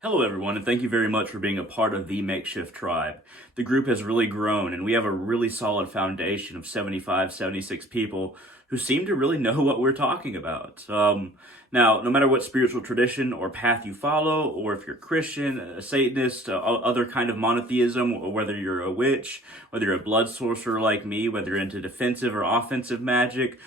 Hello, everyone, and thank you very much for being a part of the Makeshift Tribe. The group has really grown, and we have a really solid foundation of 75, 76 people who seem to really know what we're talking about. Now, no matter what spiritual tradition or path you follow, or if you're Christian, a Satanist, other kind of monotheism, or whether you're a witch, whether you're a blood sorcerer like me, whether you're into defensive or offensive magic,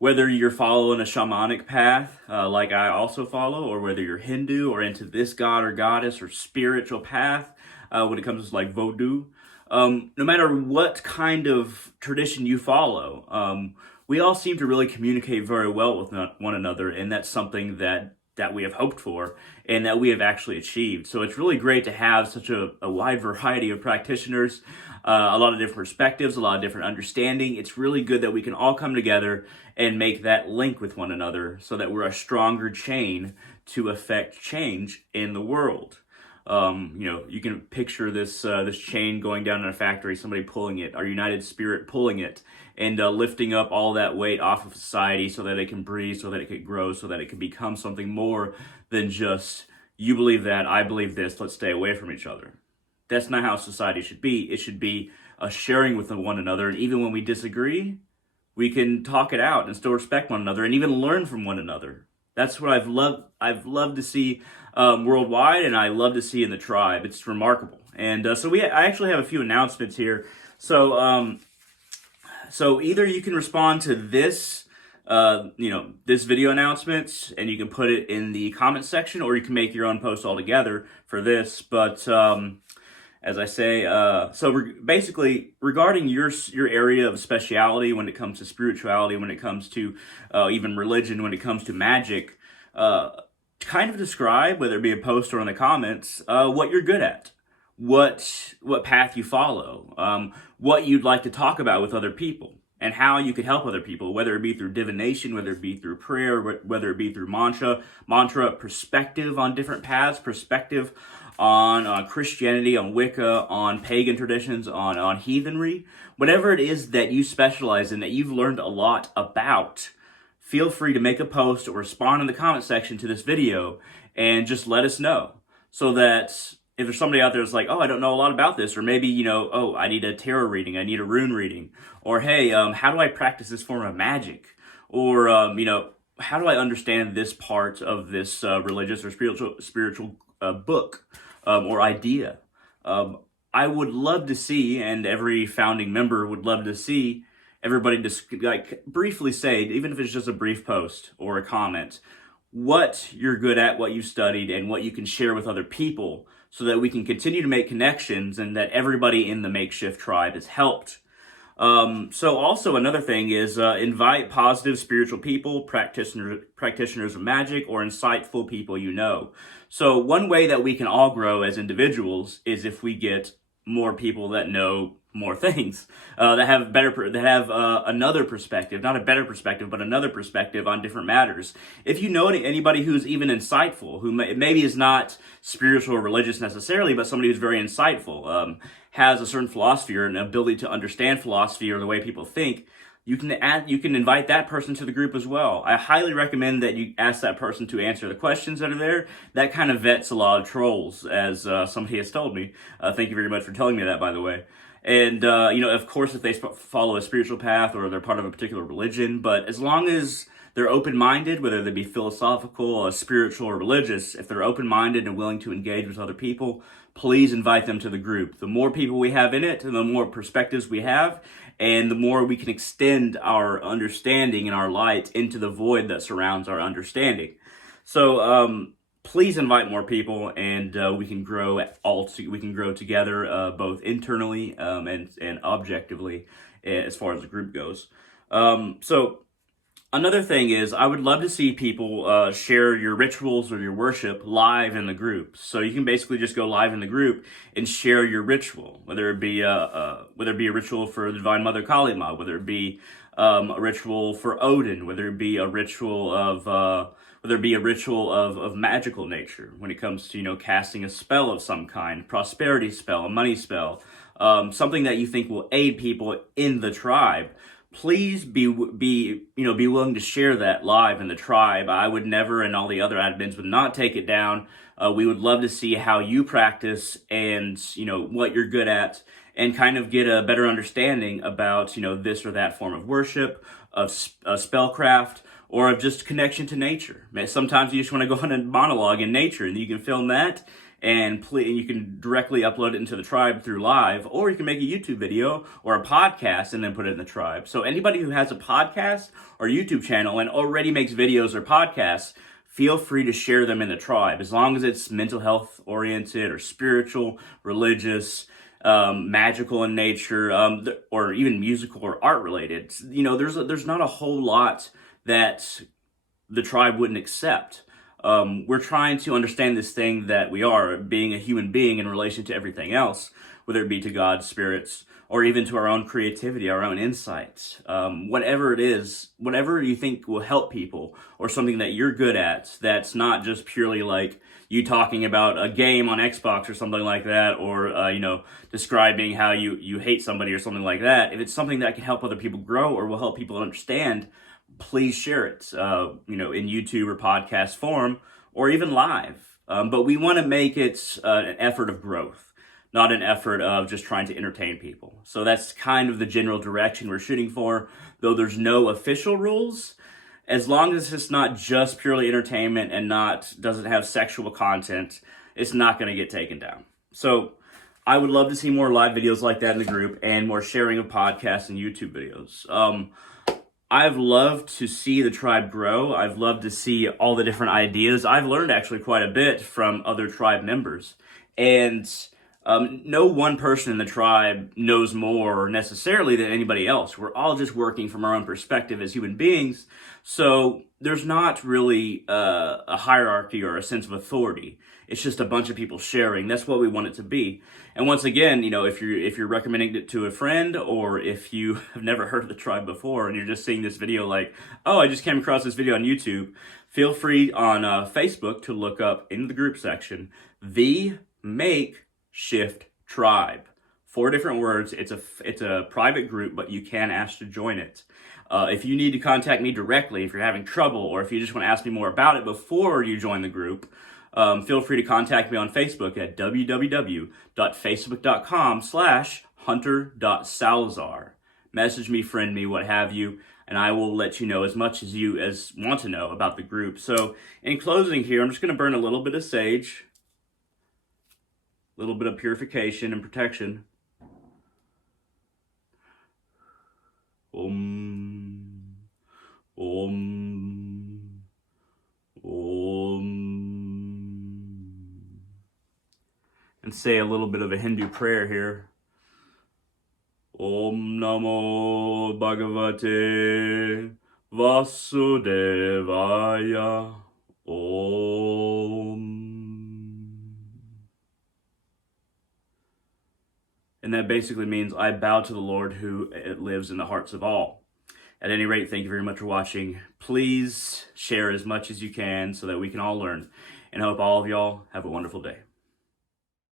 whether you're following a shamanic path, like I also follow, or whether you're Hindu or into this god or goddess or spiritual path, when it comes to like Vodou, no matter what kind of tradition you follow, we all seem to really communicate very well with one another, and that's something that we have hoped for and that we have actually achieved. So it's really great to have such a wide variety of practitioners, a lot of different perspectives, a lot of different understanding. It's really good that we can all come together and make that link with one another so that we're a stronger chain to affect change in the world. You can picture this chain going down in a factory, somebody pulling it, our united spirit pulling it, and lifting up all that weight off of society so that it can breathe, so that it can grow, so that it can become something more than just, you believe that, I believe this, let's stay away from each other. That's not how society should be. It should be a sharing with one another, and even when we disagree, we can talk it out and still respect one another and even learn from one another. That's what I've loved to see worldwide, and I love to see in the tribe. It's remarkable. And I actually have a few announcements here. So either you can respond to this video announcement, and you can put it in the comment section, or you can make your own post altogether for this. But as I say, basically regarding your area of speciality when it comes to spirituality, when it comes to even religion, when it comes to magic, kind of describe, whether it be a post or in the comments, what you're good at, what path you follow, what you'd like to talk about with other people, and how you could help other people, whether it be through divination, whether it be through prayer, whether it be through mantra, perspective on different paths, perspective on Christianity, on Wicca, on pagan traditions, on heathenry, whatever it is that you specialize in, that you've learned a lot about. Feel free to make a post or respond in the comment section to this video and just let us know, so that if there's somebody out there that's like, oh, I don't know a lot about this, or maybe, oh, I need a tarot reading, I need a rune reading, or hey, how do I practice this form of magic? Or, how do I understand this part of this religious or spiritual book or idea? I would love to see, and every founding member would love to see, everybody just like briefly say, even if it's just a brief post or a comment, what you're good at, what you studied, and what you can share with other people, so that we can continue to make connections and that everybody in the Makeshift Tribe is helped. So also another thing is invite positive spiritual people, practitioners of magic, or insightful people you know. So one way that we can all grow as individuals is if we get more people that know more things, that have another perspective, not a better perspective, but another perspective on different matters. If you know anybody who's even insightful, who maybe is not spiritual or religious necessarily, but somebody who's very insightful, has a certain philosophy or an ability to understand philosophy or the way people think, you can invite that person to the group as well. I highly recommend that you ask that person to answer the questions that are there. That kind of vets a lot of trolls, as somebody has told me. Thank you very much for telling me that, by the way. And, of course, if they follow a spiritual path or they're part of a particular religion, but as long as they're open-minded, whether they be philosophical, spiritual, or religious, if they're open-minded and willing to engage with other people, please invite them to the group. The more people we have in it, the more perspectives we have, and the more we can extend our understanding and our light into the void that surrounds our understanding. So, please invite more people, and we can grow together, both internally and objectively, as far as the group goes. So another thing is, I would love to see people share your rituals or your worship live in the group. So you can basically just go live in the group and share your ritual, whether it be a ritual for the Divine Mother Kali Ma, whether it be a ritual for Odin, whether it be a ritual of magical nature when it comes to, casting a spell of some kind, prosperity spell, a money spell, something that you think will aid people in the tribe. Please be willing to share that live in the tribe. I would never, and all the other admins would not take it down We would love to see how you practice and, what you're good at, and kind of get a better understanding about, this or that form of worship, of spellcraft, or of just connection to nature. Sometimes you just want to go on a monologue in nature, and you can film that, and you can directly upload it into the tribe through live, or you can make a YouTube video or a podcast and then put it in the tribe. So anybody who has a podcast or YouTube channel and already makes videos or podcasts, feel free to share them in the tribe, as long as it's mental health oriented or spiritual, religious, magical in nature, or even musical or art related. There's not a whole lot that the tribe wouldn't accept. We're trying to understand this thing that we are, being a human being in relation to everything else, whether it be to God's spirits or even to our own creativity, our own insights. Whatever it is, whatever you think will help people, or something that you're good at, that's not just purely like you talking about a game on Xbox or something like that, or describing how you hate somebody or something like that. If it's something that can help other people grow or will help people understand, please share it, in YouTube or podcast form, or even live. But we want to make it an effort of growth, not an effort of just trying to entertain people. So that's kind of the general direction we're shooting for, though there's no official rules. As long as it's not just purely entertainment and doesn't have sexual content, it's not going to get taken down. So I would love to see more live videos like that in the group, and more sharing of podcasts and YouTube videos. I've loved to see the tribe grow. I've loved to see all the different ideas. I've learned actually quite a bit from other tribe members. And no one person in the tribe knows more necessarily than anybody else. We're all just working from our own perspective as human beings. So there's not really a hierarchy or a sense of authority. It's just a bunch of people sharing. That's what we want it to be. And once again, if you're recommending it to a friend, or if you have never heard of the tribe before and you're just seeing this video like, oh, I just came across this video on YouTube, feel free on Facebook to look up in the group section, the Makeshift Tribe. 4 different words. It's a private group, but you can ask to join it. If you need to contact me directly, if you're having trouble, or if you just want to ask me more about it before you join the group, feel free to contact me on Facebook at www.facebook.com/hunter.salazar. Message me, friend me, what have you, and I will let you know as much as you want to know about the group. So in closing here, I'm just going to burn a little bit of sage, a little bit of purification and protection. Om, Om, Om. And say a little bit of a Hindu prayer here. Om Namo Bhagavate Vasudevaya. Om. And that basically means I bow to the Lord who lives in the hearts of all. At any rate, thank you very much for watching. Please share as much as you can so that we can all learn. And I hope all of y'all have a wonderful day.